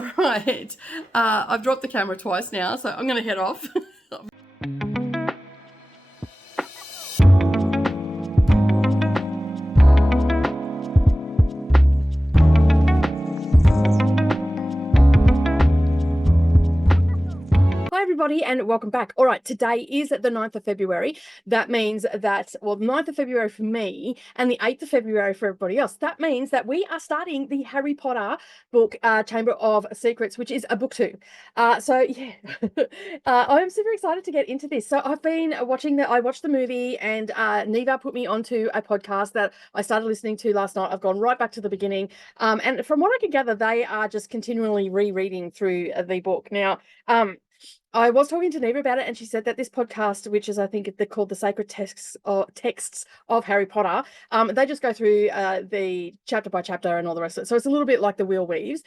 All right. I've dropped the camera twice now, so I'm going to head off. Hi everybody and welcome back. All right, today is the 9th of February. That means that, well, the 9th of February for me and the 8th of February for everybody else. That means that we are starting the Harry Potter book, Chamber of Secrets, which is a booktube. So yeah, I'm super excited to get into this. So I've been watching I watched the movie and Neva put me onto a podcast that I started listening to last night. I've gone right back to the beginning. And from what I can gather, they are just continually rereading through the book. Now, I was talking to Neva about it, and she said that this podcast, which is, I think they're called the Sacred Texts of Harry Potter, they just go through the chapter by chapter and all the rest of it. So it's a little bit like the Wheel Weaves,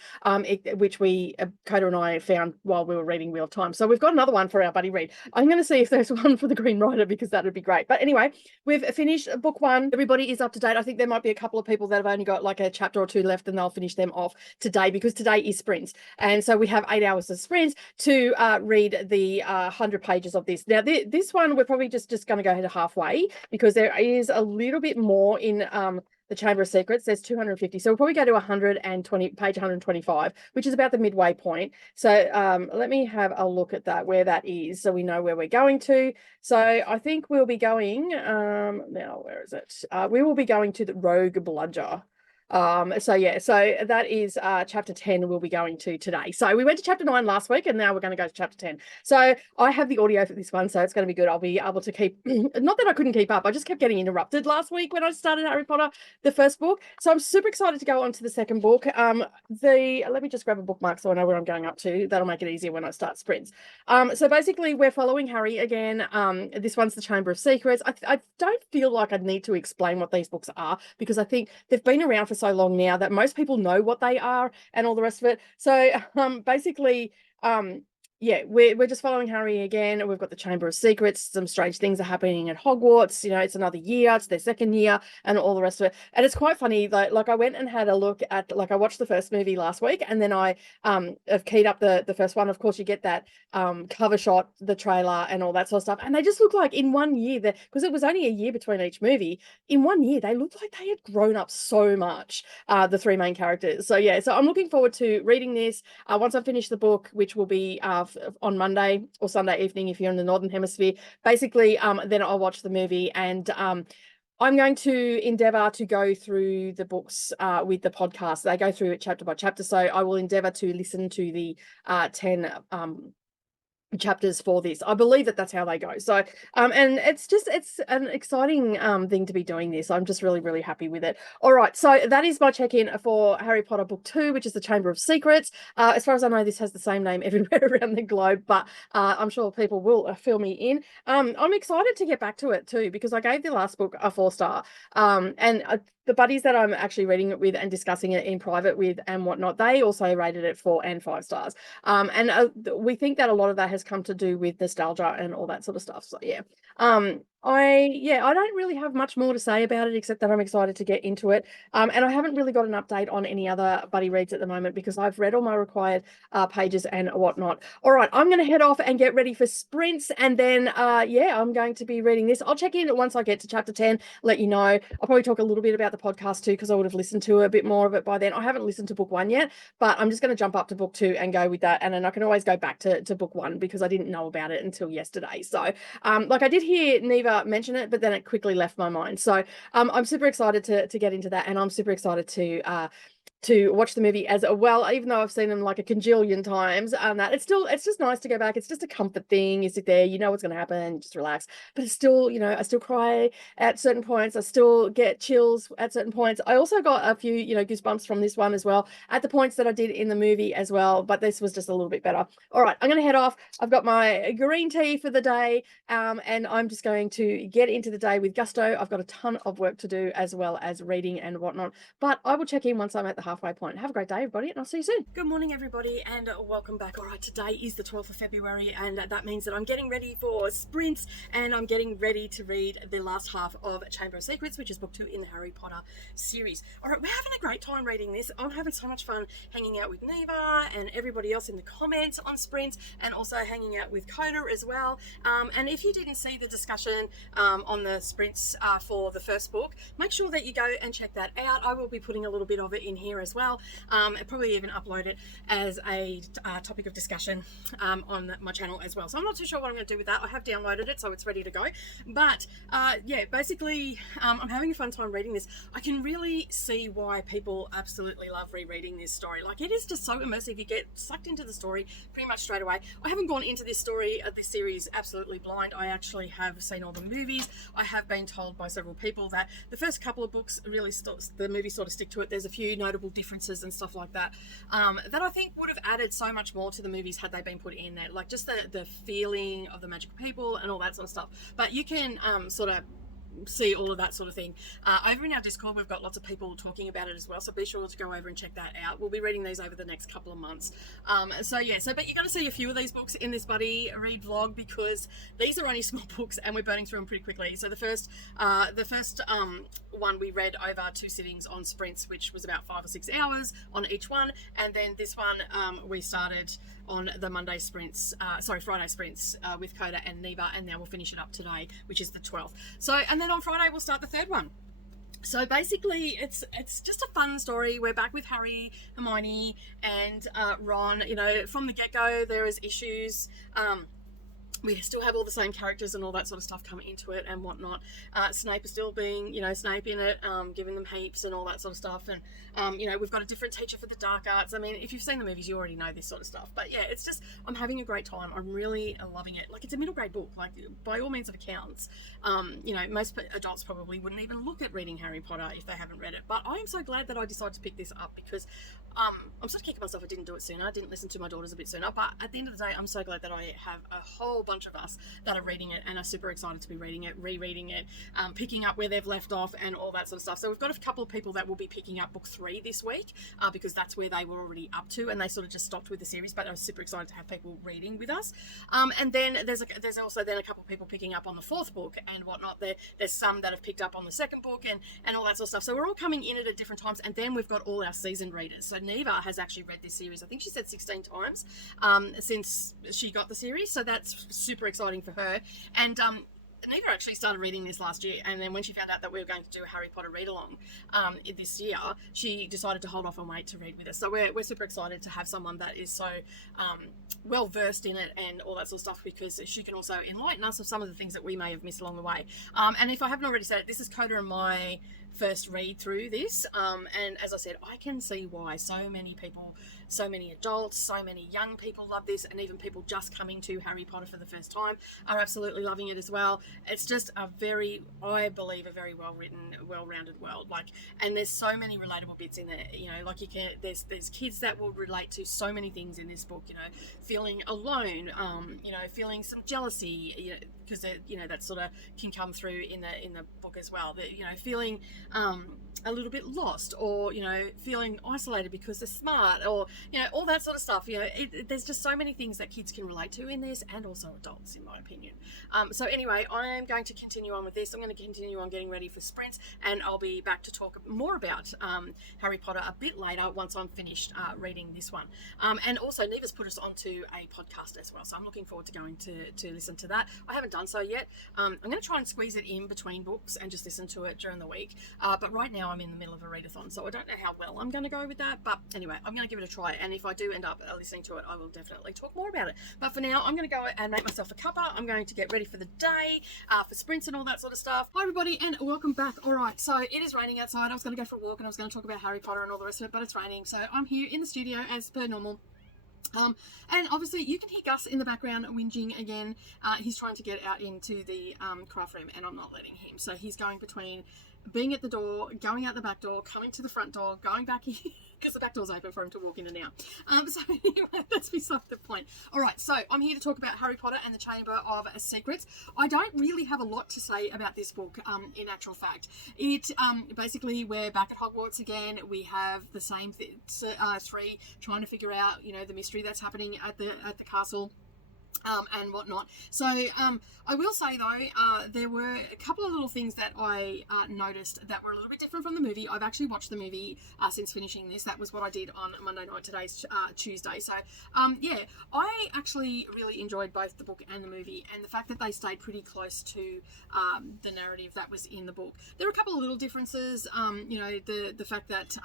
which we, Coda and I, found while we were reading Wheel of Time. So we've got another one for our buddy read. I'm going to see if there's one for the Green Rider, because that would be great. But anyway, we've finished book one. Everybody is up to date. I think there might be a couple of people that have only got like a chapter or two left, and they'll finish them off today, because today is sprints. And so we have 8 hours of sprints to read the 100 pages of this. Now, this one, we're probably just going to go ahead halfway, because there is a little bit more in the Chamber of Secrets. There's 250. So we'll probably go to page 125, which is about the midway point. So let me have a look at that, where that is, so we know where we're going to. So I think we'll be going, now, where is it? We will be going to the Rogue Bludger. So that is chapter 10 we'll be going to today. So we went to chapter 9 last week, and now we're going to go to chapter 10. So I have the audio for this one, so it's going to be good. I'll be able to keep, not that I couldn't keep up, I just kept getting interrupted last week when I started Harry Potter, the first book. So I'm super excited to go on to the second book. Let me just grab a bookmark so I know where I'm going up to. That'll make it easier when I start sprints. So basically we're following Harry again. This one's the Chamber of Secrets. I don't feel like I need to explain what these books are, because I think they've been around for so long now that most people know what they are and all the rest of it. So basically, yeah, we're just following Harry again. We've got the Chamber of Secrets. Some strange things are happening at Hogwarts. You know, it's another year. It's their second year, and all the rest of it. And it's quite funny. Like I went and had a look at, I watched the first movie last week, and then I have keyed up the first one. Of course, you get that cover shot, the trailer, and all that sort of stuff. And they just look like in 1 year, because it was only a year between each movie. In 1 year, they looked like they had grown up so much. The three main characters. So yeah, so I'm looking forward to reading this. Once I finish the book, which will be on Monday or Sunday evening if you're in the Northern Hemisphere. Basically, then I'll watch the movie, and I'm going to endeavour to go through the books with the podcast. They go through it chapter by chapter, so I will endeavour to listen to the 10 chapters for this. I believe that that's how they go. So and it's an exciting thing to be doing this. I'm just really happy with it. All right, so that is my check-in for Harry Potter book 2, which is the Chamber of Secrets. As far as I know, this has the same name everywhere around the globe, but I'm sure people will fill me in. I'm excited to get back to it too, because I gave the last book a 4-star, and the buddies that I'm actually reading it with and discussing it in private with and whatnot, they also rated it 4 and 5 stars. And we think that a lot of that has come to do with nostalgia and all that sort of stuff. So yeah, I don't really have much more to say about it, except that I'm excited to get into it. And I haven't really got an update on any other buddy reads at the moment, because I've read all my required pages and whatnot. All right, I'm going to head off and get ready for sprints, and then yeah, I'm going to be reading this. I'll check in once I get to chapter 10, let you know. I'll probably talk a little bit about the podcast too, because I would have listened to a bit more of it by then. I haven't listened to book 1 yet, but I'm just going to jump up to book 2 and go with that, and then I can always go back to book 1, because I didn't know about it until yesterday. So like I did hear Neva mention it, but then it quickly left my mind. So I'm super excited to get into that, and I'm super excited to watch the movie as well, even though I've seen them like a cajillion times. That it's just nice to go back. It's just a comfort thing. You sit there, you know what's going to happen, just relax. But it's still, you know, I still cry at certain points. I still get chills at certain points. I also got a few, you know, goosebumps from this one as well, at the points that I did in the movie as well. But this was just a little bit better. All right, I'm going to head off. I've got my green tea for the day, and I'm just going to get into the day with gusto. I've got a ton of work to do, as well as reading and whatnot. But I will check in once I'm at the halfway point. Have a great day, everybody, and I'll see you soon. Good morning, everybody, and welcome back. All right, today is the 12th of February, and that means that I'm getting ready for sprints, and I'm getting ready to read the last half of Chamber of Secrets, which is book 2 in the Harry Potter series. All right, we're having a great time reading this. I'm having so much fun hanging out with Neva and everybody else in the comments on sprints, and also hanging out with Coda as well. And if you didn't see the discussion on the sprints for the first book, make sure that you go and check that out. I will be putting a little bit of it in here as well, and probably even upload it as a topic of discussion on my channel as well. So I'm not too sure what I'm going to do with that. I have downloaded it, so it's ready to go. But yeah, basically I'm having a fun time reading this. I can really see why people absolutely love rereading this story. Like, it is just so immersive. You get sucked into the story pretty much straight away. I haven't gone into this story, this series, absolutely blind. I actually have seen all the movies. I have been told by several people that the first couple of books really the movies sort of stick to it. There's a few notable differences and stuff like that that I think would have added so much more to the movies had they been put in there, like just the feeling of the magical people and all that sort of stuff. But you can sort of see all of that sort of thing over in our Discord. We've got lots of people talking about it as well, so be sure to go over and check that out. We'll be reading these over the next couple of months. So yeah, but you're going to see a few of these books in this buddy read vlog, because these are only small books and we're burning through them pretty quickly. So the first one we read over 2 sittings on sprints, which was about 5 or 6 hours on each one, and then this one we started on the Friday sprints with Coda and Neva, and now we'll finish it up today, which is the 12th. So, and then on Friday we'll start the third one. So basically it's just a fun story. We're back with Harry, Hermione, and Ron. You know, from the get-go there is issues. We still have all the same characters and all that sort of stuff coming into it and whatnot. Snape is still being, Snape in it, giving them heaps and all that sort of stuff. And, we've got a different teacher for the dark arts. I mean, if you've seen the movies, you already know this sort of stuff. But yeah, it's just, I'm having a great time. I'm really loving it. Like, it's a middle grade book, like, by all means of accounts. Most adults probably wouldn't even look at reading Harry Potter if they haven't read it. But I am so glad that I decided to pick this up, because I'm sort of kicking myself I didn't do it sooner. I didn't listen to my daughters a bit sooner. But at the end of the day, I'm so glad that I have a whole bunch of us that are reading it and are super excited to be reading it, rereading it, picking up where they've left off and all that sort of stuff. So we've got a couple of people that will be picking up book 3 this week, because that's where they were already up to, and they sort of just stopped with the series. But I was super excited to have people reading with us. And then there's also then a couple of people picking up on the 4th book and whatnot. There's some that have picked up on the 2nd book and all that sort of stuff. So we're all coming in at different times. And then we've got all our seasoned readers. So Neva has actually read this series, I think she said 16 times since she got the series. So that's super exciting for her. And Neva actually started reading this last year, and then when she found out that we were going to do a Harry Potter read-along this year, she decided to hold off and wait to read with us. So we're super excited to have someone that is so well versed in it and all that sort of stuff, because she can also enlighten us of some of the things that we may have missed along the way. And if I haven't already said it, this is Coda and my first read through this, and as I said, I can see why so many people, so many adults, so many young people love this, and even people just coming to Harry Potter for the first time are absolutely loving it as well. It's just I believe a very well written, well-rounded world. Like, and there's so many relatable bits in there. Like there's kids that will relate to so many things in this book. Feeling alone, feeling some jealousy, because that sort of can come through in the book as well. That feeling a little bit lost, or feeling isolated because they're smart, or all that sort of stuff. There's just so many things that kids can relate to in this, and also adults, in my opinion. So anyway, I am going to continue on with this. I'm going to continue on getting ready for sprints, and I'll be back to talk more about Harry Potter a bit later once I'm finished reading this one. And also Neva's put us onto a podcast as well, so I'm looking forward to going to listen to that. I haven't done so yet. I'm going to try and squeeze it in between books and just listen to it during the week. But right now I'm in the middle of a readathon, so I don't know how well I'm going to go with that. But anyway, I'm going to give it a try, and if I do end up listening to it, I will definitely talk more about it. But for now, I'm going to go and make myself a cuppa. I'm going to get ready for the day, for sprints and all that sort of stuff. Hi everybody, and welcome back. All right, so it is raining outside. I was going to go for a walk and I was going to talk about Harry Potter and all the rest of it, but it's raining, so I'm here in the studio as per normal. And obviously you can hear Gus in the background whinging again. He's trying to get out into the craft room, and I'm not letting him. So he's going between being at the door, going out the back door, coming to the front door, going back in, because the back door's open for him to walk in and out. So anyway, that's beside the point. All right, so I'm here to talk about Harry Potter and the Chamber of Secrets. I don't really have a lot to say about this book, in actual fact. It basically, we're back at Hogwarts again. We have the same three trying to figure out, the mystery that's happening at the castle. And whatnot. So I will say though, there were a couple of little things that I noticed that were a little bit different from the movie. I've actually watched the movie since finishing this. That was what I did on Monday night. Today's Tuesday. So yeah, I actually really enjoyed both the book and the movie, and the fact that they stayed pretty close to the narrative that was in the book. There were a couple of little differences. The fact that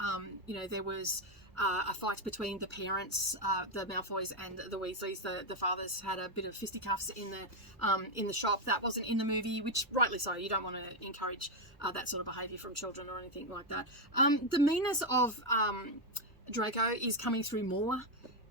there was a fight between the parents, the Malfoys and the Weasleys. The fathers had a bit of fisticuffs in the shop. That wasn't in the movie, which rightly so. You don't want to encourage that sort of behaviour from children or anything like that. The meanness of Draco is coming through more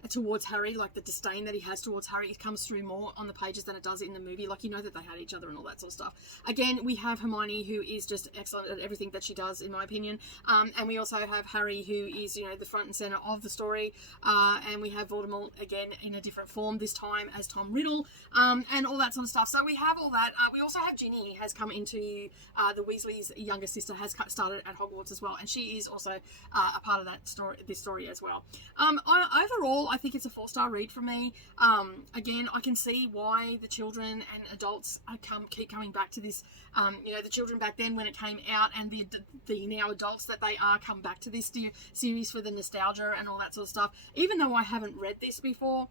towards Harry, like the disdain that he has towards Harry, it comes through more on the pages than it does in the movie. Like, that they had each other and all that sort of stuff. Again, we have Hermione, who is just excellent at everything that she does, in my opinion, and we also have Harry, who is the front and center of the story, and we have Voldemort again in a different form, this time as Tom Riddle, and all that sort of stuff. So we have all that. We also have Ginny has come into the Weasley's younger sister has started at Hogwarts as well, and she is also a part of that story, this story as well. Overall, I think it's a 4-star read from me. Again, I can see why the children and adults keep coming back to this. The children back then when it came out, and the now adults that they are, come back to this series for the nostalgia and all that sort of stuff. Even though I haven't read this before,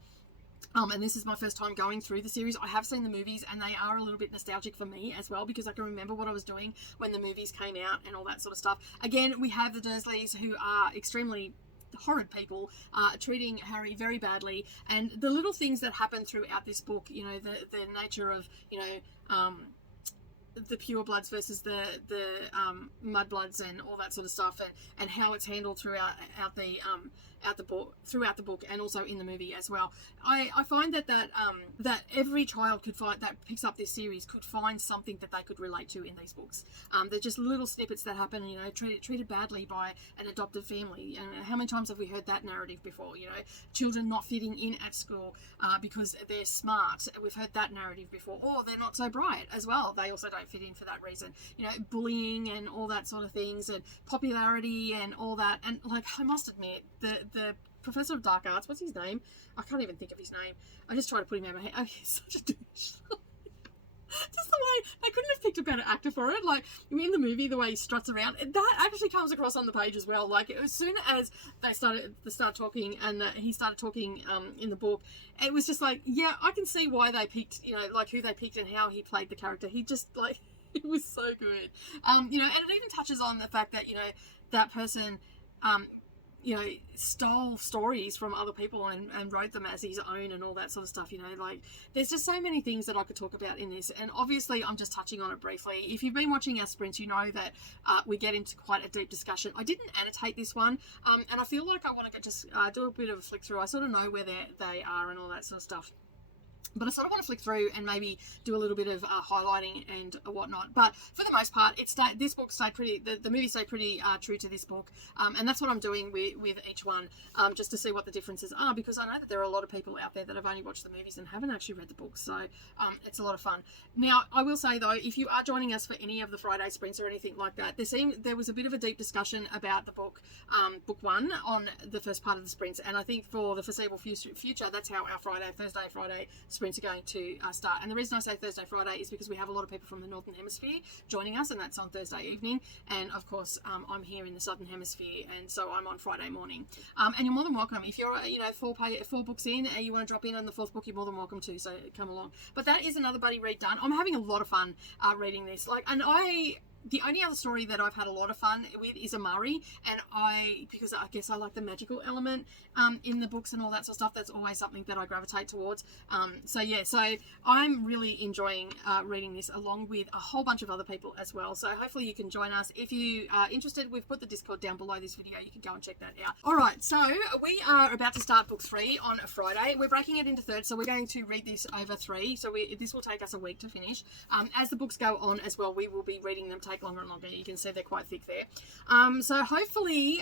and this is my first time going through the series, I have seen the movies, and they are a little bit nostalgic for me as well, because I can remember what I was doing when the movies came out and all that sort of stuff. Again, we have the Dursleys, who are extremely horrid people, treating Harry very badly, and the little things that happen throughout this book, the nature of the pure bloods versus the mud bloods and all that sort of stuff, and how it's handled throughout the book and also in the movie as well. I find that every child that picks up this series could find something that they could relate to in these books. They're just little snippets that happen, treated badly by an adopted family. And how many times have we heard that narrative before? Children not fitting in at school because they're smart. We've heard that narrative before. Or they're not so bright as well. They also don't fit in for that reason. Bullying and all that sort of things, and popularity and all that. And I must admit, the Professor of Dark Arts, what's his name? I can't even think of his name. I just try to put him out of my head. Oh, he's such a douche. Just the way they couldn't have picked a better actor for it. In the movie, the way he struts around, that actually comes across on the page as well. As soon as they started talking, and he started talking in the book, it was just yeah, I can see why they picked, who they picked and how he played the character. He just it was so good. And it even touches on the fact that that person stole stories from other people and wrote them as his own and all that sort of stuff. There's just so many things that I could talk about in this, and obviously I'm just touching on it briefly. If you've been watching our sprints, you know that we get into quite a deep discussion. I didn't annotate this one, and I feel like I want to just do a bit of a flick through. I sort of know where they are and all that sort of stuff. But I sort of want to flick through and maybe do a little bit of highlighting and whatnot. But for the most part, this book stayed pretty, the movie stayed pretty true to this book. And that's what I'm doing with each one, just to see what the differences are, because I know that there are a lot of people out there that have only watched the movies and haven't actually read the books. So it's a lot of fun. Now, I will say though, if you are joining us for any of the Friday sprints or anything like that, there was a bit of a deep discussion about the book, book one, on the first part of the sprints. And I think for the foreseeable future, that's how our Thursday, Friday sprints are going to start. And the reason I say Thursday, Friday is because we have a lot of people from the Northern Hemisphere joining us, and that's on Thursday evening. And of course, I'm here in the Southern Hemisphere, and so I'm on Friday morning. And you're more than welcome. If you're, 4 books in and you want to drop in on the 4th book, you're more than welcome to, so come along. But that is another buddy read done. I'm having a lot of fun reading this. The only other story that I've had a lot of fun with is Amari, and because I guess I like the magical element in the books and all that sort of stuff. That's always something that I gravitate towards. So I'm really enjoying reading this along with a whole bunch of other people as well. So hopefully you can join us. If you are interested, we've put the Discord down below this video. You can go and check that out. All right, so we are about to start book 3 on a Friday. We're breaking it into thirds, so we're going to read this over 3. So this will take us a week to finish. As the books go on as well, we will be reading them, take longer and longer. You can see they're quite thick there. So hopefully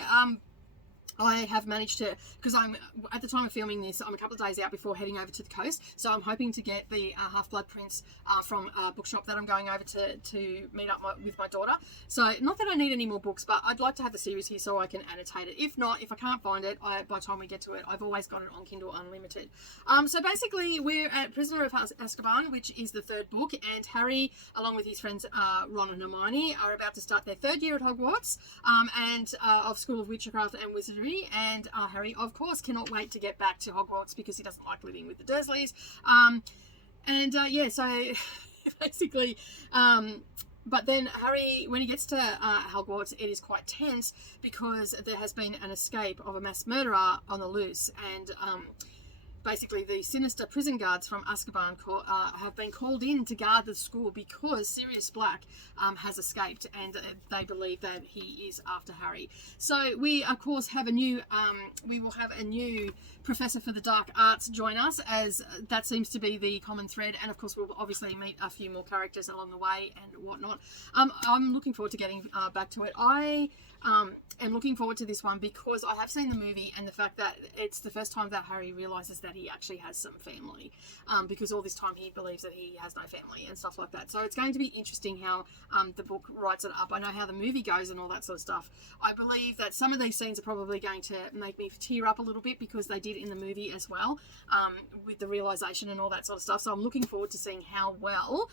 I have managed to, because I'm at the time of filming this, I'm a couple of days out before heading over to the coast, so I'm hoping to get the Half-Blood prints from a bookshop that I'm going over to meet up with my daughter. So not that I need any more books, but I'd like to have the series here so I can annotate it. If not, if I can't find it, by the time we get to it, I've always got it on Kindle Unlimited. So basically we're at Prisoner of Azkaban, which is the third book, and Harry, along with his friends Ron and Hermione, are about to start their third year at Hogwarts, and of School of Witchcraft and Wizardry. And Harry, of course, cannot wait to get back to Hogwarts because he doesn't like living with the Dursleys. Yeah, so basically, but then Harry, when he gets to Hogwarts, it is quite tense because there has been an escape of a mass murderer on the loose, and basically the sinister prison guards from Azkaban have been called in to guard the school because Sirius Black has escaped, and they believe that he is after Harry. So we, of course, have we will have a new Professor for the Dark Arts join us, as that seems to be the common thread, and of course we'll obviously meet a few more characters along the way and whatnot. I'm looking forward to getting back to it. I am looking forward to this one because I have seen the movie, and the fact that it's the first time that Harry realizes that he actually has some family, because all this time he believes that he has no family and stuff like that. So it's going to be interesting how the book writes it up. I know how the movie goes and all that sort of stuff. I believe that some of these scenes are probably going to make me tear up a little bit because they did in the movie as well, with the realization and all that sort of stuff. So I'm looking forward to seeing how well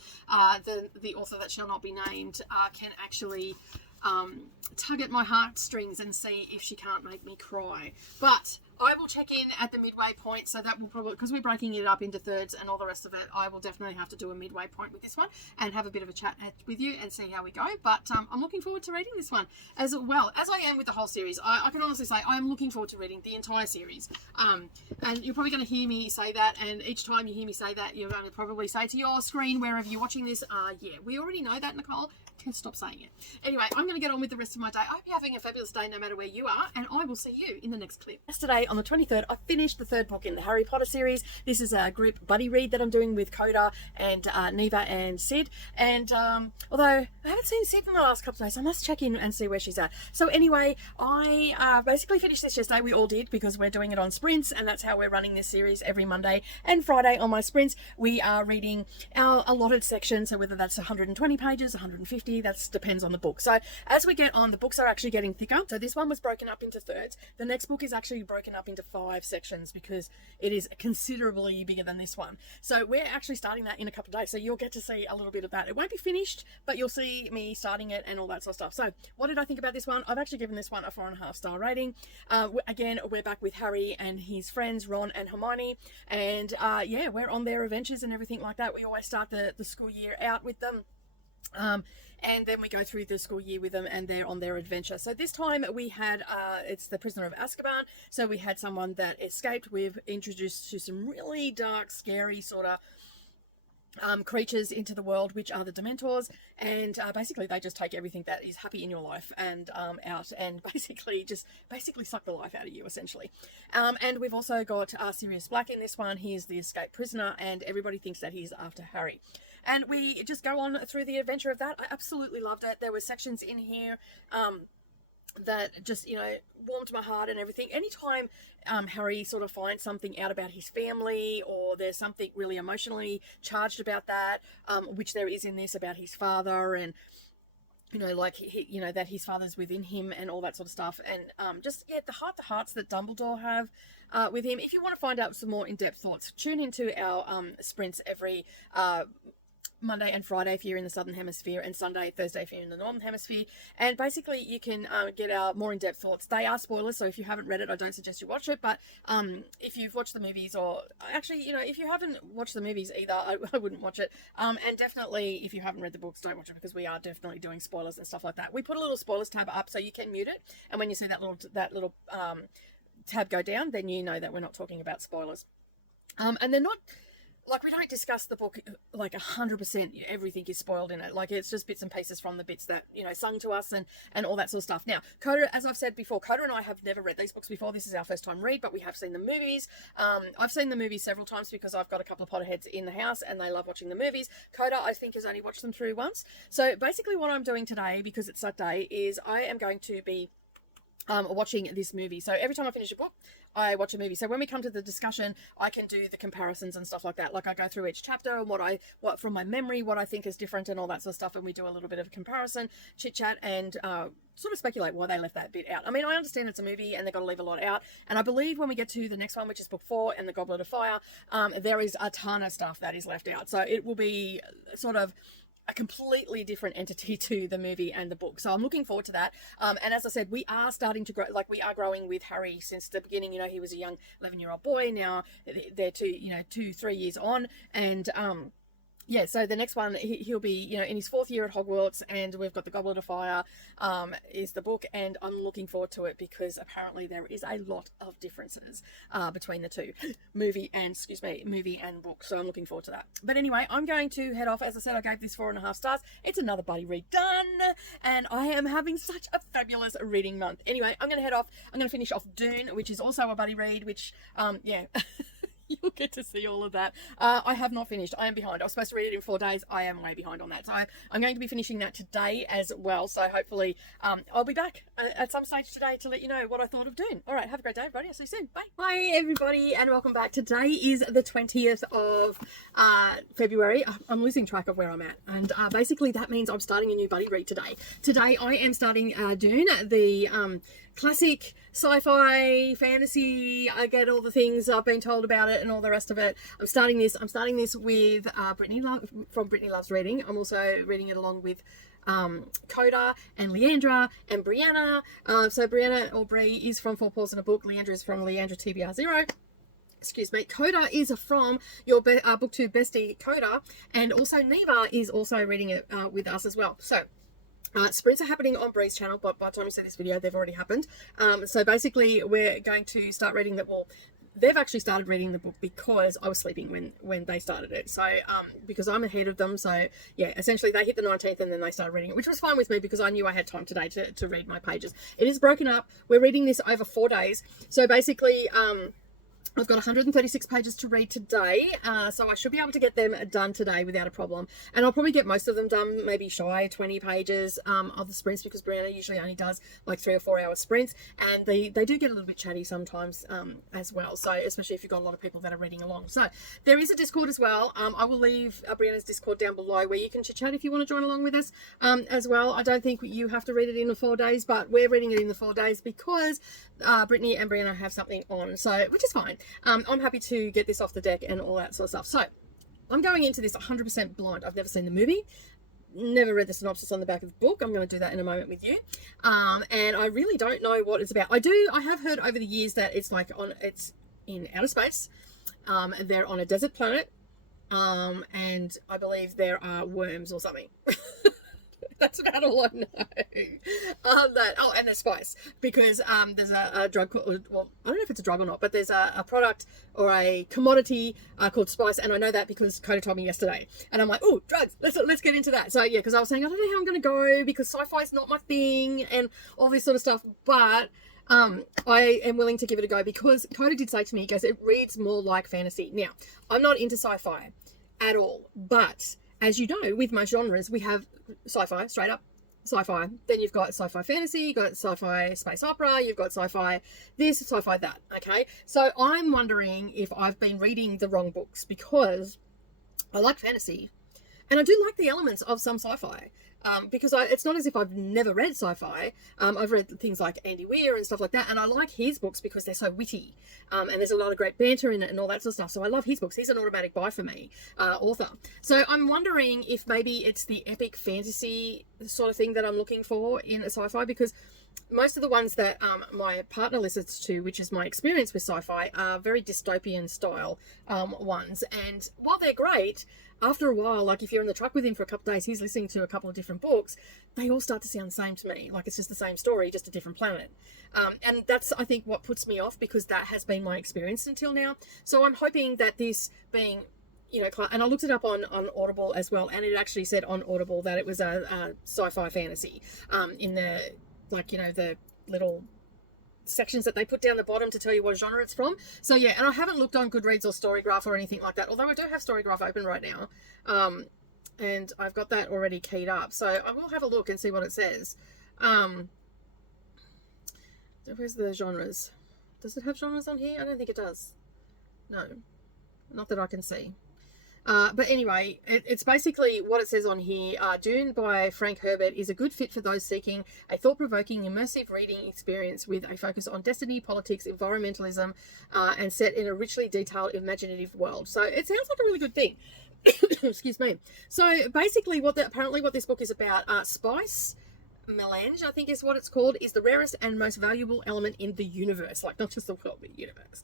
the author that shall not be named can actually tug at my heartstrings and see if she can't make me cry. But I will check in at the midway point, so that will probably, because we're breaking it up into thirds and all the rest of it, I will definitely have to do a midway point with this one and have a bit of a chat with you and see how we go. But I'm looking forward to reading this one as well as I am with the whole series. I can honestly say I'm looking forward to reading the entire series. And you're probably going to hear me say that, and each time you hear me say that, you're going to probably say to your screen wherever you're watching this, yeah, we already know that, Nicole. Stop saying it. Anyway, I'm going to get on with the rest of my day. I hope you're having a fabulous day no matter where you are, and I will see you in the next clip. Yesterday on the 23rd, I finished the third book in the Harry Potter series. This is a group buddy read that I'm doing with Coda and Neva and Sid, and although I haven't seen Sid in the last couple of days, I must check in and see where she's at. So anyway, I basically finished this yesterday. We all did, because we're doing it on sprints, and that's how we're running this series every Monday and Friday on my sprints. We are reading our allotted section, so whether that's 120 pages, 150, that depends on the book. So as we get on, the books are actually getting thicker. So this one was broken up into thirds. The next book is actually broken up into 5 sections because it is considerably bigger than this one. So we're actually starting that in a couple of days. So you'll get to see a little bit of that. It won't be finished, but you'll see me starting it and all that sort of stuff. So what did I think about this one? I've actually given this one a 4.5 star rating. Again, we're back with Harry and his friends, Ron and Hermione. And yeah, we're on their adventures and everything like that. We always start the school year out with them. And then we go through the school year with them, and they're on their adventure. So this time we had, it's the Prisoner of Azkaban. So we had someone that escaped. We've introduced to some really dark, scary sort of creatures into the world, which are the Dementors, and basically they just take everything that is happy in your life and out, and basically suck the life out of you, essentially. And we've also got Sirius Black in this one. He is the escaped prisoner, and everybody thinks that he's after Harry. And we just go on through the adventure of that. I absolutely loved it. There were sections in here that just, you know, warmed my heart and everything. Anytime Harry sort of finds something out about his family, or there's something really emotionally charged about that, which there is in this about his father, and you know, like you know, that his father's within him and all that sort of stuff, and just yeah, the heart-to-hearts that Dumbledore have with him. If you want to find out some more in-depth thoughts, tune into our sprints every Monday and Friday if you're in the Southern Hemisphere, and Sunday, Thursday if you're in the Northern Hemisphere. And basically you can get our more in-depth thoughts. They are spoilers, so if you haven't read it, I don't suggest you watch it. But if you've watched the movies, or actually, you know, if you haven't watched the movies either, I wouldn't watch it. And definitely, if you haven't read the books, don't watch it, because we are definitely doing spoilers and stuff like that. We put a little spoilers tab up so you can mute it, and when you see that little tab go down, then you know that we're not talking about spoilers. And they're not like, we don't discuss the book like 100%. Everything is spoiled in it. Like, it's just bits and pieces from the bits that, you know, sung to us and all that sort of stuff. Now, Coda, as I've said before, Coda and I have never read these books before. This is our first time read, but we have seen the movies. I've seen the movies several times because I've got a couple of Potterheads in the house and they love watching the movies. Coda, I think, has only watched them through once. So basically what I'm doing today, because it's that day, is I am going to be watching this movie. So every time I finish a book, I watch a movie. So when we come to the discussion, I can do the comparisons and stuff like that. Like, I go through each chapter and what from my memory, what I think is different and all that sort of stuff. And we do a little bit of a comparison, chit chat, and sort of speculate why they left that bit out. I mean, I understand it's a movie and they've got to leave a lot out. And I believe when we get to the next one, which is book 4 and the Goblet of Fire, there is a ton of stuff that is left out. So it will be sort of a completely different entity to the movie and the book. So I'm looking forward to that. And as I said, we are starting to grow, like, we are growing with Harry since the beginning. You know, he was a young 11-year-old boy. Now they're 2-3 years on. And, yeah, so the next one, he'll be, you know, in his 4th year at Hogwarts, and we've got the Goblet of Fire is the book, and I'm looking forward to it because apparently there is a lot of differences between the two, movie and book, so I'm looking forward to that. But anyway, I'm going to head off. As I said, I gave this 4.5 stars. It's another buddy read done, and I am having such a fabulous reading month. Anyway, I'm going to head off. I'm going to finish off Dune, which is also a buddy read, which, yeah... You'll get to see all of that. I have not finished. I am behind. I was supposed to read it in 4 days. I am way behind on that. So I'm going to be finishing that today as well. So hopefully I'll be back at some stage today to let you know what I thought of Dune. All right. Have a great day, everybody. I'll see you soon. Bye. Hi, everybody, and welcome back. Today is the 20th of February. I'm losing track of where I'm at. And basically that means I'm starting a new buddy read today. Today I am starting Dune, the classic sci-fi fantasy. I get all the things I've been told about it and all the rest of it. I'm starting this with Brittany from Brittany Loves Reading. I'm also reading it along with Coda and Leandra and Brianna. So Brianna, or Brie, is from 4 Paws in a Book. Leandra is from Leandra TBR 0. Excuse me. Coda is from your Booktube bestie Coda, and also Neva is also reading it with us as well. So sprints are happening on Bree's channel, but by the time you see this video, they've already happened. So basically, we're going to start reading that. Well, they've actually started reading the book because I was sleeping when they started it. So, because I'm ahead of them. So, yeah, essentially they hit the 19th and then they started reading it, which was fine with me because I knew I had time today to read my pages. It is broken up. We're reading this over 4 days. So basically, I've got 136 pages to read today, so I should be able to get them done today without a problem. And I'll probably get most of them done, maybe shy 20 pages of the sprints, because Brianna usually only does like 3 or 4 hour sprints, and they do get a little bit chatty sometimes as well, so especially if you've got a lot of people that are reading along. So there is a Discord as well. I will leave Brianna's Discord down below where you can chit chat if you want to join along with us as well. I don't think you have to read it in the 4 days, but we're reading it in the 4 days because Brittany and Brianna have something on, so which is fine. I'm happy to get this off the deck and all that sort of stuff. So I'm going into this 100% blind. I've never seen the movie, never read the synopsis on the back of the book. I'm going to do that in a moment with you. And I really don't know what it's about. I have heard over the years that it's in outer space. They're on a desert planet. And I believe there are worms or something. That's about all I know. And there's spice, because there's a drug called, well, I don't know if it's a drug or not, but there's a product or a commodity called spice, and I know that because Coda told me yesterday, and I'm like, oh, drugs, let's get into that. So yeah, because I was saying I don't know how I'm going to go because sci-fi is not my thing and all this sort of stuff, but I am willing to give it a go because Coda did say to me, he goes, it reads more like fantasy. Now, I'm not into sci-fi at all, but as you know, with most genres, we have sci-fi, straight up sci-fi. Then you've got sci-fi fantasy, you've got sci-fi space opera, you've got sci-fi this, sci-fi that, okay? So I'm wondering if I've been reading the wrong books, because I like fantasy and I do like the elements of some sci-fi. Because it's not as if I've never read sci-fi. I've read things like Andy Weir and stuff like that, and I like his books because they're so witty, and there's a lot of great banter in it and all that sort of stuff. So I love his books. He's an automatic buy for me, author. So I'm wondering if maybe it's the epic fantasy sort of thing that I'm looking for in a sci-fi, because most of the ones that my partner listens to, which is my experience with sci-fi, are very dystopian style ones. And while they're great, after a while, like if you're in the truck with him for a couple of days, he's listening to a couple of different books, they all start to sound the same to me. Like it's just the same story, just a different planet. And that's, I think, what puts me off, because that has been my experience until now. So I'm hoping that this being, you know, and I looked it up on Audible as well, and it actually said on Audible that it was a sci-fi fantasy, in the, like, you know, the little sections that they put down the bottom to tell you what genre it's from. So yeah, and I haven't looked on Goodreads or Storygraph or anything like that, although I do have Storygraph open right now, and I've got that already keyed up, so I will have a look and see what it says. Where's the genres? Does it have genres on here? I don't think it does. No, not that I can see. But anyway, it's basically what it says on here. Dune by Frank Herbert is a good fit for those seeking a thought-provoking, immersive reading experience with a focus on destiny, politics, environmentalism, and set in a richly detailed, imaginative world. So it sounds like a really good thing. Excuse me. So basically apparently what this book is about, spice melange, I think is what it's called, is the rarest and most valuable element in the universe, like not just the world, but the universe.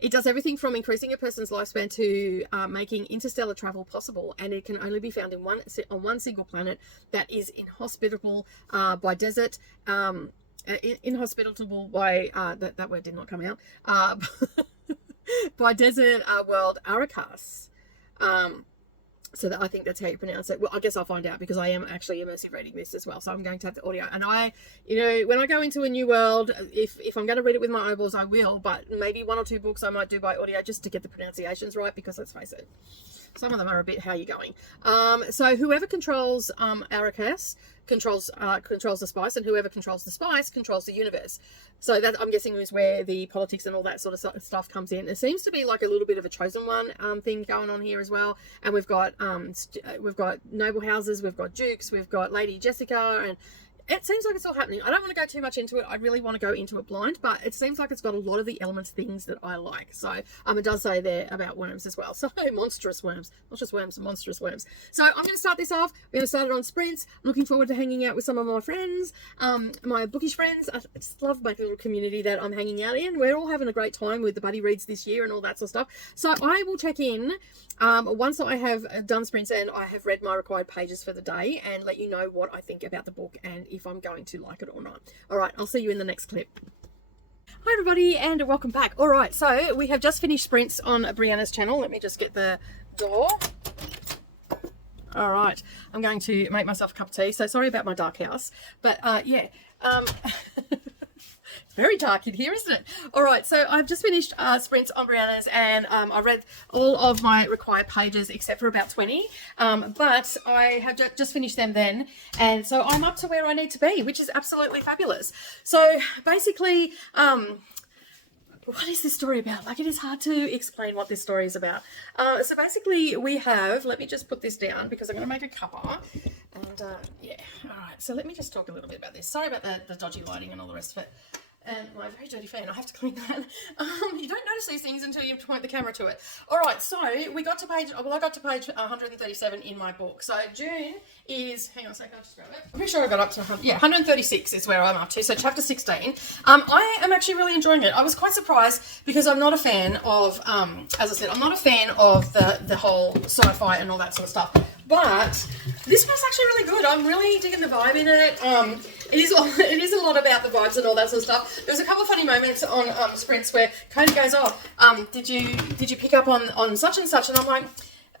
It does everything from increasing a person's lifespan to making interstellar travel possible, and it can only be found on one single planet that is inhospitable by desert, inhospitable by that word did not come out, by desert world Arrakis. So that, I think that's how you pronounce it. Well, I guess I'll find out, because I am actually immersive reading this as well. So I'm going to have the audio. And you know, when I go into a new world, if I'm going to read it with my eyeballs, I will. But maybe 1 or 2 books I might do by audio just to get the pronunciations right, because let's face it, some of them are a bit, how you going? So whoever controls Arrakis controls the spice, and whoever controls the spice controls the universe. So that, I'm guessing, is where the politics and all that sort of stuff comes in. It seems to be like a little bit of a chosen one thing going on here as well. And we've got noble houses, we've got dukes, we've got Lady Jessica, and it seems like it's all happening. I don't want to go too much into it. I really want to go into it blind, but it seems like it's got a lot of the elements, things that I like. So it does say there about worms as well. So monstrous worms, not just worms, monstrous worms. So I'm going to start this off. We're going to start it on sprints. I'm looking forward to hanging out with some of my friends, my bookish friends. I just love my little community that I'm hanging out in. We're all having a great time with the buddy reads this year and all that sort of stuff. So I will check in once I have done sprints and I have read my required pages for the day, and let you know what I think about the book and if I'm going to like it or not. All right, I'll see you in the next clip. Hi everybody, and welcome back. All right, so we have just finished sprints on Brianna's channel. Let me just get the door. All right, I'm going to make myself a cup of tea. So sorry about my dark house, but yeah. It's very dark in here, isn't it? All right, so I've just finished sprints on Brianna's, and I read all of my required pages except for about 20, but I have just finished them then, and so I'm up to where I need to be, which is absolutely fabulous. So basically, what is this story about? Like, it is hard to explain what this story is about. So basically we have, let me just put this down because I'm going to make a cuppa, and yeah, all right, so let me just talk a little bit about this. Sorry about the dodgy lighting and all the rest of it. And my very dirty fan, I have to clean that. You don't notice these things until you point the camera to it. All right, so we got to page, well, I got to page 137 in my book. So June is, hang on a second, I'll just grab it. I'm pretty sure I got up to, 136 is where I'm up to. So chapter 16. I am actually really enjoying it. I was quite surprised because I'm not a fan of, as I said, I'm not a fan of the whole sci-fi and all that sort of stuff. But this was actually really good. I'm really digging the vibe in it. It is a lot about the vibes and all that sort of stuff. There was a couple of funny moments on sprints where Cody goes, "Oh, did you pick up on such and such?" And I'm like,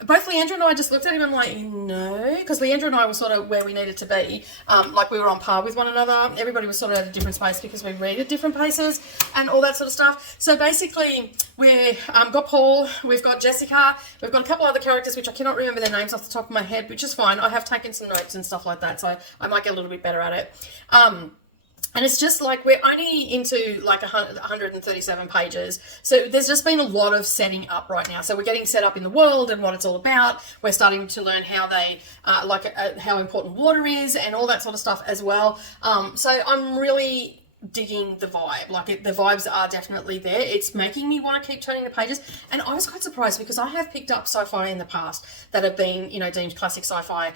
both Leandra and I just looked at him and I'm like, no, because Leandra and I were sort of where we needed to be, like we were on par with one another. Everybody was sort of at a different space because we read at different paces and all that sort of stuff. So basically we've got Paul, we've got Jessica, we've got a couple other characters which I cannot remember their names off the top of my head, which is fine. I have taken some notes and stuff like that, so I might get a little bit better at it. And it's just like we're only into like 137 pages. So there's just been a lot of setting up right now. So we're getting set up in the world and what it's all about. We're starting to learn how they, how important water is and all that sort of stuff as well. So I'm really digging the vibe. The vibes are definitely there. It's making me want to keep turning the pages, and I was quite surprised because I have picked up sci-fi in the past that have been, deemed classic sci-fi.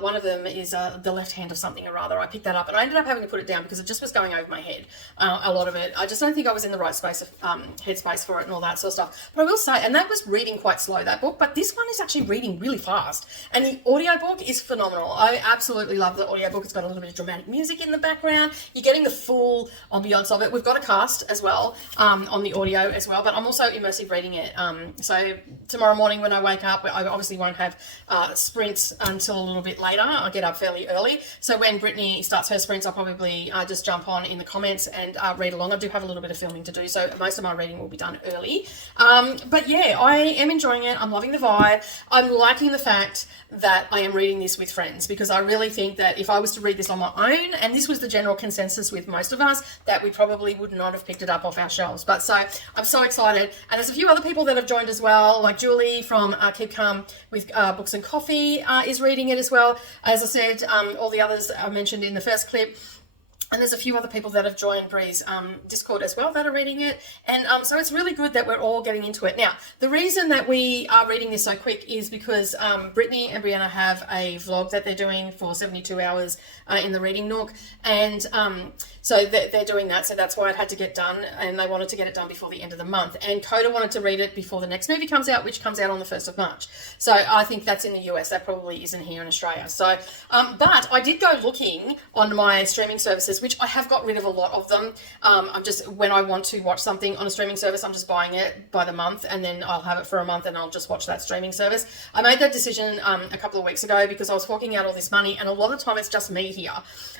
One of them is The Left Hand of Something or Other. I picked that up and I ended up having to put it down because it just was going over my head, a lot of it. I just don't think I was in the right space of headspace for it and all that sort of stuff. But I will say, and that was reading quite slow, that book, but this one is actually reading really fast, and the audiobook is phenomenal. I absolutely love the audiobook. It's got a little bit of dramatic music in the background. You're getting the full full ambiance of it. We've got a cast as well on the audio as well, but I'm also immersive reading it. So tomorrow morning when I wake up, I obviously won't have sprints until a little bit later. I'll get up fairly early. So when Brittany starts her sprints, I'll probably just jump on in the comments and read along. I do have a little bit of filming to do, so most of my reading will be done early. But yeah, I am enjoying it. I'm loving the vibe. I'm liking the fact that I am reading this with friends, because I really think that if I was to read this on my own, and this was the general consensus with most of us, that we probably would not have picked it up off our shelves. But so I'm so excited. And there's a few other people that have joined as well, like Julie from Keep Calm with Books and Coffee is reading it as well. As I said, all the others I mentioned in the first clip. And there's a few other people that have joined Bree's Discord as well that are reading it. And so it's really good that we're all getting into it. Now, the reason that we are reading this so quick is because Brittany and Brianna have a vlog that they're doing for 72 hours in the Reading Nook. And so they're doing that. So that's why it had to get done. And they wanted to get it done before the end of the month. And Coda wanted to read it before the next movie comes out, which comes out on the 1st of March. So I think that's in the US. That probably isn't here in Australia. So, but I did go looking on my streaming services, which I have got rid of a lot of them. I'm just, when I want to watch something on a streaming service, I'm just buying it by the month, and then I'll have it for a month and I'll just watch that streaming service. I made that decision a couple of weeks ago because I was forking out all this money, and a lot of the time it's just me here.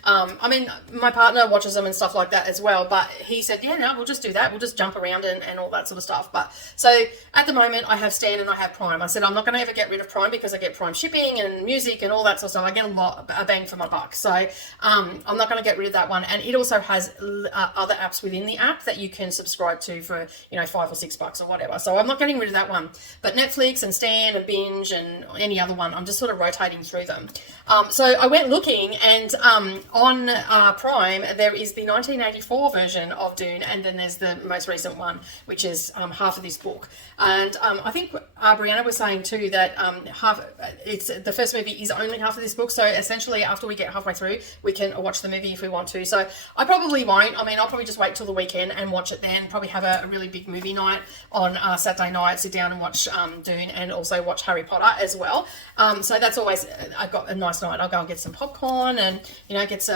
I mean, my partner watches them and stuff like that as well, but he said, yeah, no, we'll just do that. We'll just jump around and all that sort of stuff. But so at the moment I have Stan and I have Prime. I said, I'm not going to ever get rid of Prime because I get Prime shipping and music and all that sort of stuff. I get a bang for my buck. So I'm not going to get rid of that one. And it also has other apps within the app that you can subscribe to for, you know, $5 or $6 or whatever. So I'm not getting rid of that one. But Netflix and Stan and Binge and any other one, I'm just sort of rotating through them. So I went looking, and on Prime there is the 1984 version of Dune, and then there's the most recent one, which is half of this book. And I think Brianna was saying too that the first movie is only half of this book, so essentially after we get halfway through we can watch the movie if we want to. So I probably won't. I mean, I'll probably just wait till the weekend and watch it then, probably have a really big movie night on Saturday night, sit down and watch Dune, and also watch Harry Potter as well. So that's always, I've got a nice night. I'll go and get some popcorn and, you know, get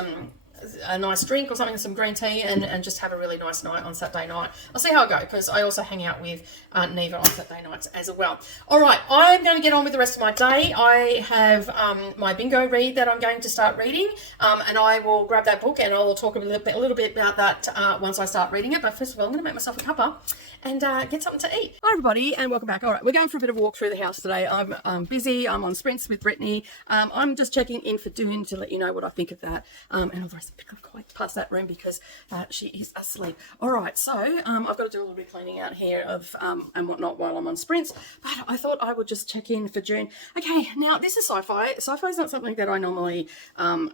a nice drink or something, some green tea, and just have a really nice night on Saturday night. I'll see how I go, because I also hang out with Neva on Saturday nights as well. All right, I'm going to get on with the rest of my day. I have my bingo read that I'm going to start reading, and I will grab that book and I'll talk a little bit about that once I start reading it. But first of all, I'm going to make myself a cuppa and get something to eat. Hi everybody, and welcome back. All right, we're going for a bit of a walk through the house today. I'm busy. I'm on sprints with Brittany. I'm just checking in for Dune to let you know what I think of that. And I'll pick up quite past that room because she is asleep. All right, so I've got to do a little bit of cleaning out here of and whatnot while I'm on sprints. But I thought I would just check in for Dune. Okay, now this is sci-fi. Sci-fi is not something that I normally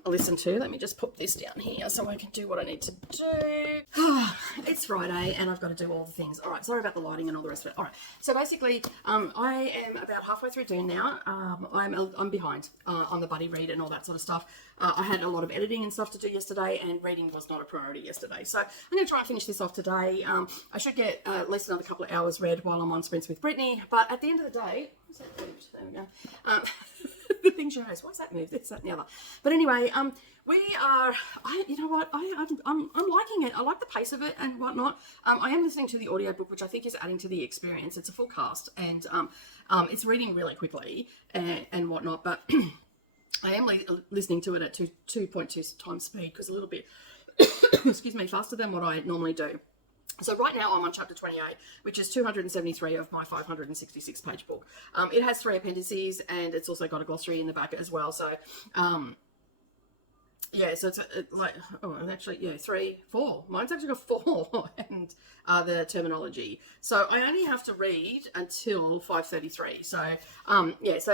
listen to. Let me just put this down here so I can do what I need to do. It's Friday and I've got to do all the things. All right, sorry about the lighting and all the rest of it. All right, so basically I am about halfway through Dune now. I'm behind on the buddy read and all that sort of stuff. I had a lot of editing and stuff to do yesterday, and reading was not a priority yesterday. So I'm going to try and finish this off today. I should get at least another couple of hours read while I'm on sprints with Brittany. But at the end of the day, what's that moved? There we go. The thing shows. Why's that moved? This, that, and the other. But anyway, we are. You know what? I'm liking it. I like the pace of it and whatnot. I am listening to the audiobook, which I think is adding to the experience. It's a full cast, and it's reading really quickly and whatnot. But I am listening to it at 2.2 times speed, because a little bit, excuse me, faster than what I normally do. So right now I'm on chapter 28, which is 273 of my 566 page book. It has 3 appendices, and it's also got a glossary in the back as well. So, yeah, so it's like, oh, and actually, yeah, 3, 4. Mine's actually got 4, and the terminology. So I only have to read until 5:33. So, yeah, so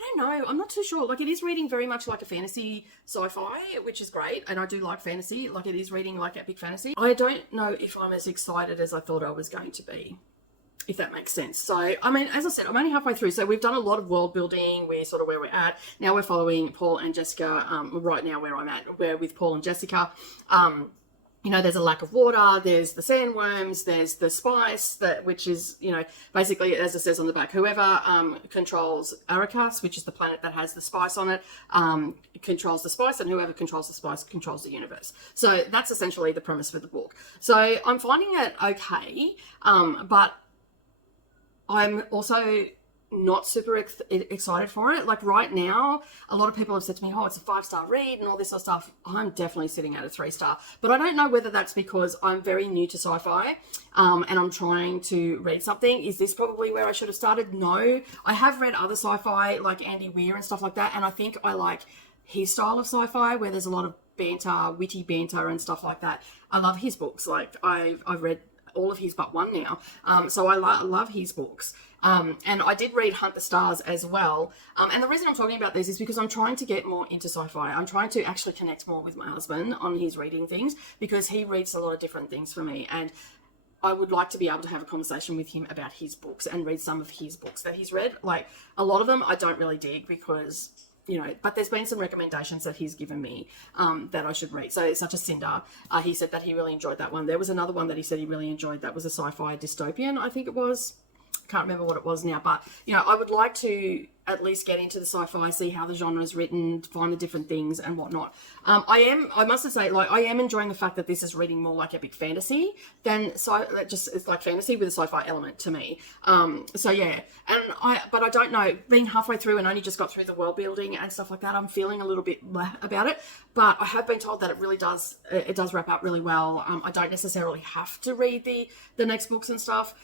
I don't know. I'm not too sure. Like, it is reading very much like a fantasy sci-fi, which is great. And I do like fantasy. Like, it is reading like epic fantasy. I don't know if I'm as excited as I thought I was going to be, if that makes sense. So, I mean, as I said, I'm only halfway through. So we've done a lot of world building. We're sort of where we're at. Now we're following Paul and Jessica. Right now where I'm at, we're with Paul and Jessica. you know, there's a lack of water, there's the sandworms, there's the spice, which is, you know, basically, as it says on the back, whoever controls Arrakis, which is the planet that has the spice on it, controls the spice, and whoever controls the spice controls the universe. So that's essentially the premise for the book. So I'm finding it okay, but I'm also not super excited for it. Like right now, a lot of people have said to me, oh, it's a 5-star read and all this sort of stuff. I'm definitely sitting at a 3-star, but I don't know whether that's because I'm very new to sci-fi and I'm trying to read something. Is this probably where I should have started? No, I have read other sci-fi like Andy Weir and stuff like that, and I think I like his style of sci-fi where there's a lot of banter, witty banter and stuff like that. I love his books. Like I've read all of his but one now, so I love his books. And I did read Hunt the Stars as well. And the reason I'm talking about this is because I'm trying to get more into sci-fi. I'm trying to actually connect more with my husband on his reading things, because he reads a lot of different things for me. And I would like to be able to have a conversation with him about his books and read some of his books that he's read. Like a lot of them I don't really dig because, you know, but there's been some recommendations that he's given me that I should read. So such as Cinder, he said that he really enjoyed that one. There was another one that he said he really enjoyed. That was a sci-fi dystopian, I think it was. Can't remember what it was now, but you know, I would like to at least get into the sci-fi, see how the genre is written, find the different things and whatnot. I must say, like, I am enjoying the fact that this is reading more like epic fantasy than it's like fantasy with a sci-fi element to me. So yeah, but I don't know, being halfway through and only just got through the world building and stuff like that, I'm feeling a little bit blah about it, but I have been told that it does wrap up really well. I don't necessarily have to read the next books and stuff.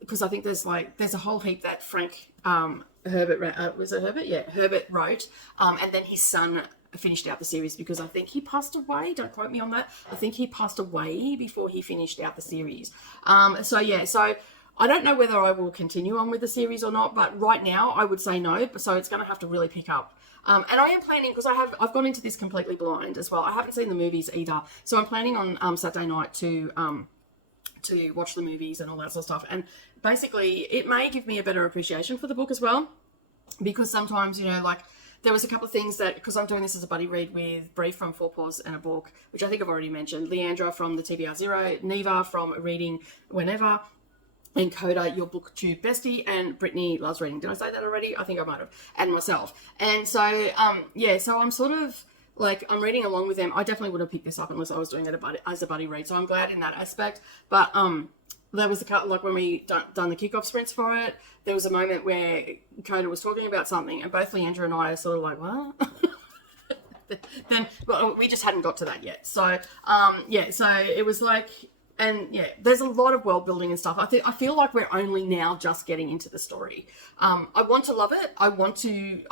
Because I think there's a whole heap that Frank Herbert, was it Herbert? Yeah, Herbert wrote, and then his son finished out the series, because I think he passed away. Don't quote me on that. I think he passed away before he finished out the series. So I don't know whether I will continue on with the series or not, but right now I would say no. So it's going to have to really pick up. And I am planning, because I've gone into this completely blind as well. I haven't seen the movies either, so I'm planning on Saturday night to watch the movies and all that sort of stuff. And basically it may give me a better appreciation for the book as well, because sometimes, you know, like there was a couple of things that, because I'm doing this as a buddy read with Bree from Four Paws and a Book, which I think I've already mentioned, Leandra from the TBR Zero, Neva from Reading Whenever, and Coda, your Booktube bestie, and Brittany loves reading. Did I say that already? I think I might have. And myself. And so, so I'm sort of, like, I'm reading along with them. I definitely would have picked this up unless I was doing it as a buddy read. So I'm glad in that aspect. But there was a couple, like when we done the kickoff sprints for it, there was a moment where Coda was talking about something, and both Leandra and I are sort of like, what? Then, well, we just hadn't got to that yet. So, so it was like, and yeah, there's a lot of world building and stuff. I feel like we're only now just getting into the story. I want to love it. I want to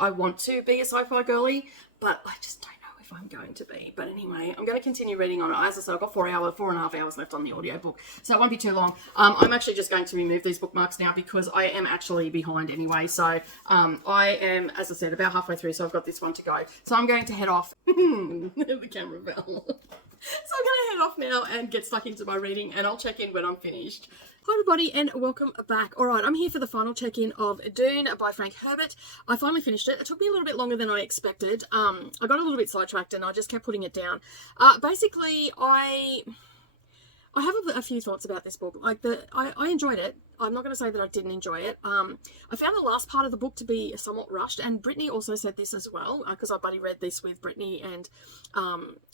be a sci-fi girly, but I just don't know if I'm going to be. But anyway, I'm going to continue reading on it. As I said, I've got 4.5 hours left on the audiobook, so it won't be too long. I'm actually just going to remove these bookmarks now because I am actually behind anyway. So I am, as I said, about halfway through, so I've got this one to go. So I'm going to head off. The camera fell. So I'm going to head off now and get stuck into my reading, and I'll check in when I'm finished. Hi everybody, and welcome back. All right, I'm here for the final check-in of Dune by Frank Herbert. I finally finished it. It took me a little bit longer than I expected. I got a little bit sidetracked and I just kept putting it down. Basically, I have a few thoughts about this book. Like, I enjoyed it. I'm not going to say that I didn't enjoy it. I found the last part of the book to be somewhat rushed, and Brittany also said this as well, because I buddy read this with Brittany and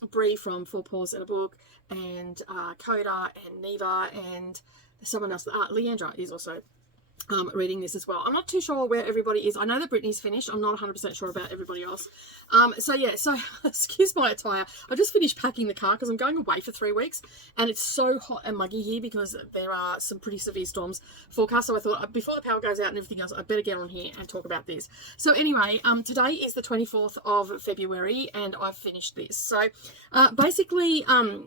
Bree from Four Paws and a Book, and Coda and Neva and someone else. Leandra is also reading this as well. I'm not too sure where everybody is. I know that Brittany's finished. I'm not 100% sure about everybody else. So excuse my attire. I just finished packing the car because I'm going away for 3 weeks, and it's so hot and muggy here because there are some pretty severe storms forecast. So I thought before the power goes out and everything else, I better get on here and talk about this. So anyway, today is the 24th of February and I've finished this. So basically, I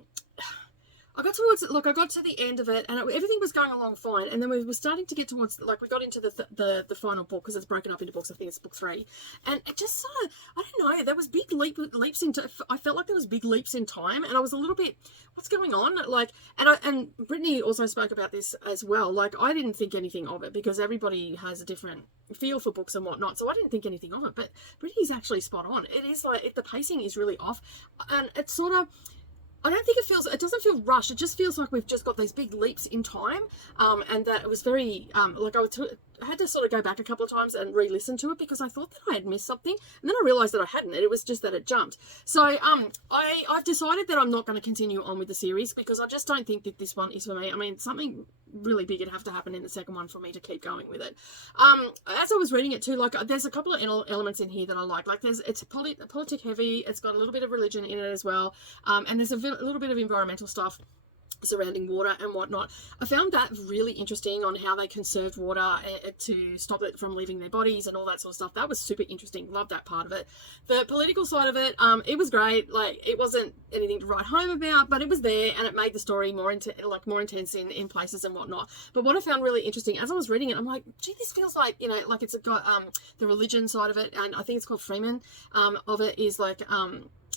got to the end of it, and everything was going along fine, and then we were starting to get towards, like, we got into the final book, because it's broken up into books. I think it's book 3, and it just sort of, I don't know, there was big leaps into, I felt like there was big leaps in time, and I was a little bit, what's going on? Like, and Brittany also spoke about this as well. Like, I didn't think anything of it, because everybody has a different feel for books and whatnot, so I didn't think anything of it, but Brittany's actually spot on. It is like, the pacing is really off, and it's sort of, I don't think it doesn't feel rushed. It just feels like we've just got these big leaps in time. And that it was very, like I had to sort of go back a couple of times and re-listen to it because I thought that I had missed something. And then I realized that I hadn't. It was just that it jumped. So, I've decided that I'm not going to continue on with the series because I just don't think that this one is for me. I mean, something really big would have to happen in the second one for me to keep going with it. As I was reading it too, like there's a couple of elements in here that I like. Like it's politic heavy. It's got a little bit of religion in it as well. And there's a little bit of environmental stuff surrounding water and whatnot. I found that really interesting on how they conserved water to stop it from leaving their bodies and all that sort of stuff. That was super interesting. Loved that part of it. The political side of it, it was great. Like it wasn't anything to write home about, but it was there and it made the story more intense in places and whatnot. But what I found really interesting as I was reading it, I'm like, gee, this feels like, you know, like it's got the religion side of it, and I think it's called Freeman of it is like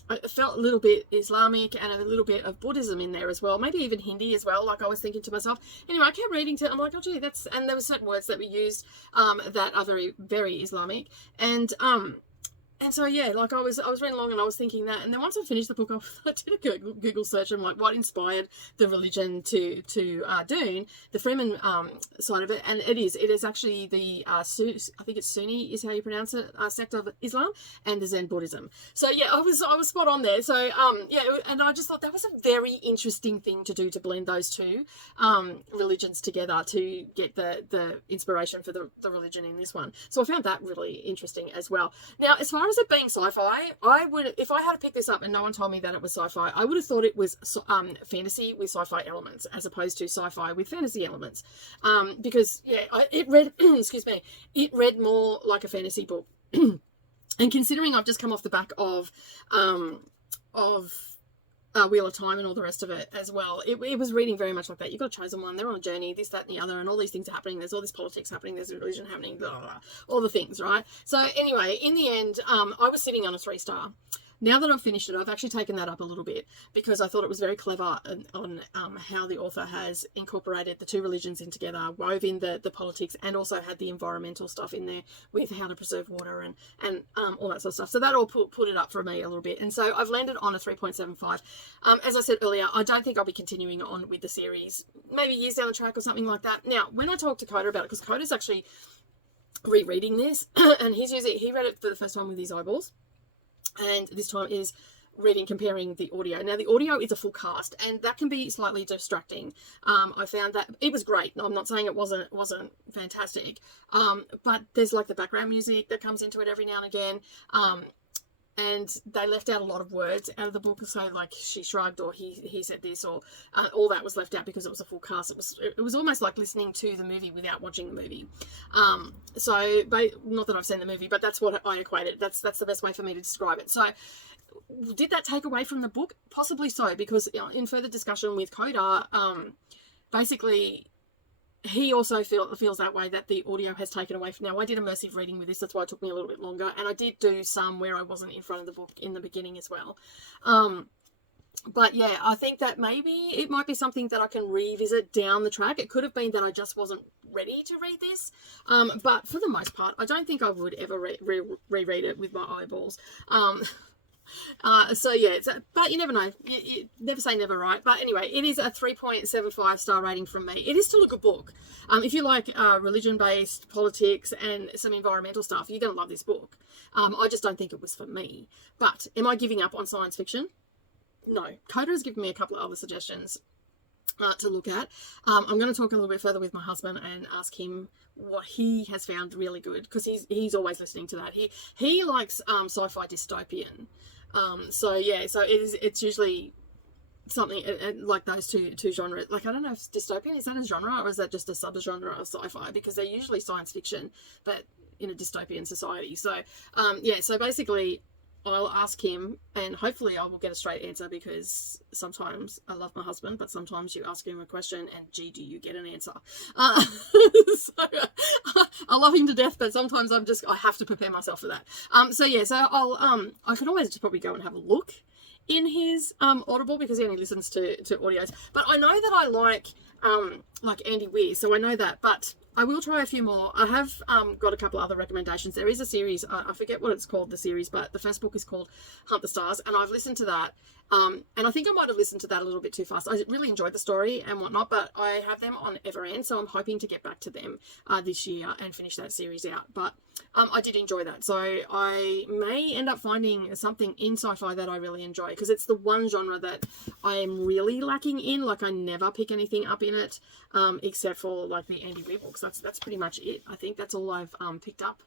it felt a little bit Islamic and a little bit of Buddhism in there as well, maybe even Hindi as well. Like I was thinking to myself, anyway, I kept reading to it. I'm like, oh gee, and there were certain words that we used that are very, very Islamic. And so, yeah, like I was reading along and I was thinking that. And then once I finished the book, I did a Google search and like what inspired the religion to Dune, the Freeman side of it. And it is actually the, I think it's Sunni is how you pronounce it, sect of Islam and the Zen Buddhism. So, yeah, I was spot on there. So, yeah, and I just thought that was a very interesting thing to do, to blend those two religions together to get the inspiration for the religion in this one. So I found that really interesting as well. Now, as far as it being sci-fi, I would, if I had to pick this up and no one told me that it was sci-fi, I would have thought it was fantasy with sci-fi elements as opposed to sci-fi with fantasy elements, because yeah, it read excuse me, it read more like a fantasy book. And considering I've just come off the back of Wheel of Time and all the rest of it as well, it was reading very much like that. You've got a chosen one, they're on a journey, this, that, and the other, and all these things are happening. There's all this politics happening, there's religion happening, blah, blah, blah, all the things, right? So anyway, in the end, I was sitting on a 3-star. Now that I've finished it, I've actually taken that up a little bit because I thought it was very clever on how the author has incorporated the two religions in together, wove in the politics, and also had the environmental stuff in there with how to preserve water and all that sort of stuff. So that all put it up for me a little bit. And so I've landed on a 3.75. As I said earlier, I don't think I'll be continuing on with the series, maybe years down the track or something like that. Now, when I talked to Coda about it, because Coda's actually rereading this, and he read it for the first time with his eyeballs. And this time is comparing the audio. Now, the audio is a full cast, and that can be slightly distracting. I found that it was great. I'm not saying it wasn't fantastic, but there's like the background music that comes into it every now and again. And they left out a lot of words out of the book. So like she shrugged, or he said this, or all that was left out because it was a full cast. It was almost like listening to the movie without watching the movie. So not that I've seen the movie, but that's what I equated. That's the best way for me to describe it. So did that take away from the book? Possibly so, because in further discussion with Coda, basically he also feels that way, that the audio has taken away from. Now, I did immersive reading with this, that's why it took me a little bit longer, and I did do some where I wasn't in front of the book in the beginning as well. But yeah, I think that maybe it might be something that I can revisit down the track. It could have been that I just wasn't ready to read this, but for the most part, I don't think I would ever reread it with my eyeballs. So yeah, but you never know. You never say never, right? But anyway, it is a 3.75 star rating from me. It is still a good book. If you like religion-based politics and some environmental stuff, you're going to love this book. I just don't think it was for me. But am I giving up on science fiction? No. Coda has given me a couple of other suggestions to look at. I'm going to talk a little bit further with my husband and ask him what he has found really good, because he's always listening to that. He likes sci-fi dystopian. So yeah, so it's usually something like those two genres. Like, I don't know if dystopian, is that a genre or is that just a subgenre of sci-fi? Because they're usually science fiction, but in a dystopian society. So yeah, so basically I'll ask him, and hopefully I will get a straight answer, because sometimes I love my husband, but sometimes you ask him a question and gee, do you get an answer? So I love him to death, but sometimes I have to prepare myself for that. So yeah, so I could always just probably go and have a look in his Audible, because he only listens to audios. But I know that I like like Andy Weir, so I know that, but I will try a few more. I have got a couple other recommendations. There is a series, I forget what it's called, the series, but the first book is called Hunt the Stars, and I've listened to that. And I think I might have listened to that a little bit too fast. I really enjoyed the story and whatnot, but I have them on Everend, so I'm hoping to get back to them this year and finish that series out. But I did enjoy that, so I may end up finding something in sci-fi that I really enjoy, because it's the one genre that I am really lacking in. Like, I never pick anything up in it, except for like the Andy Weir books. That's pretty much it. I think that's all I've picked up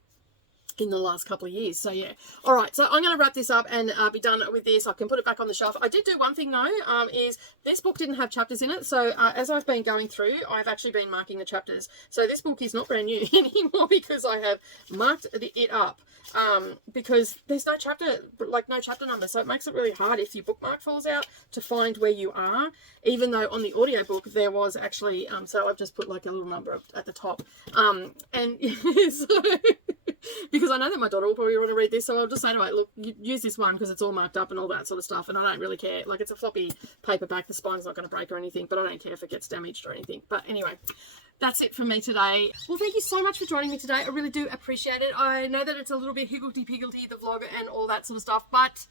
in the last couple of years. So yeah, all right, so I'm going to wrap this up and be done with this. I can put it back on the shelf. I did do one thing though, is this book didn't have chapters in it, so as I've been going through, I've actually been marking the chapters. So this book is not brand new anymore, because I have marked it up, because there's no chapter number, so it makes it really hard if your bookmark falls out to find where you are, even though on the audiobook there was actually so I've just put like a little number at the top, and so because I know that my daughter will probably want to read this, so I'll just say to her, look, use this one because it's all marked up and all that sort of stuff, and I don't really care. Like, it's a floppy paperback, the spine's not going to break or anything, but I don't care if it gets damaged or anything. But anyway, that's it from me today. Well, thank you so much for joining me today. I really do appreciate it. I know that it's a little bit higgledy-piggledy, the vlog and all that sort of stuff, but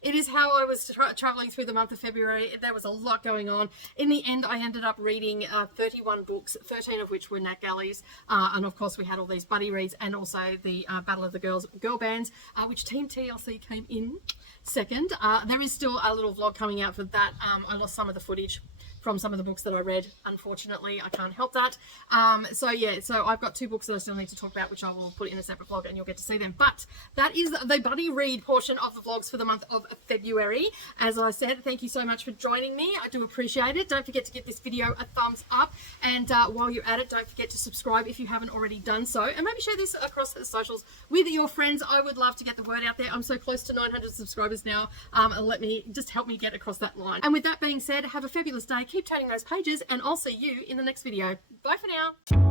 it is how I was traveling through the month of February. There was a lot going on. In the end, I ended up reading 31 books, 13 of which were Nat Galleys. And of course, we had all these buddy reads, and also the Battle of the Girl Bands, which Team TLC came in second. There is still a little vlog coming out for that. I lost some of the footage from some of the books that I read. Unfortunately, I can't help that. So yeah, so I've got 2 books that I still need to talk about, which I will put in a separate vlog and you'll get to see them. But that is the buddy read portion of the vlogs for the month of February. As I said, thank you so much for joining me. I do appreciate it. Don't forget to give this video a thumbs up. And while you're at it, don't forget to subscribe if you haven't already done so. And maybe share this across the socials with your friends. I would love to get the word out there. I'm so close to 900 subscribers now. And help me get across that line. And with that being said, have a fabulous day. Keep turning those pages, and I'll see you in the next video. Bye for now.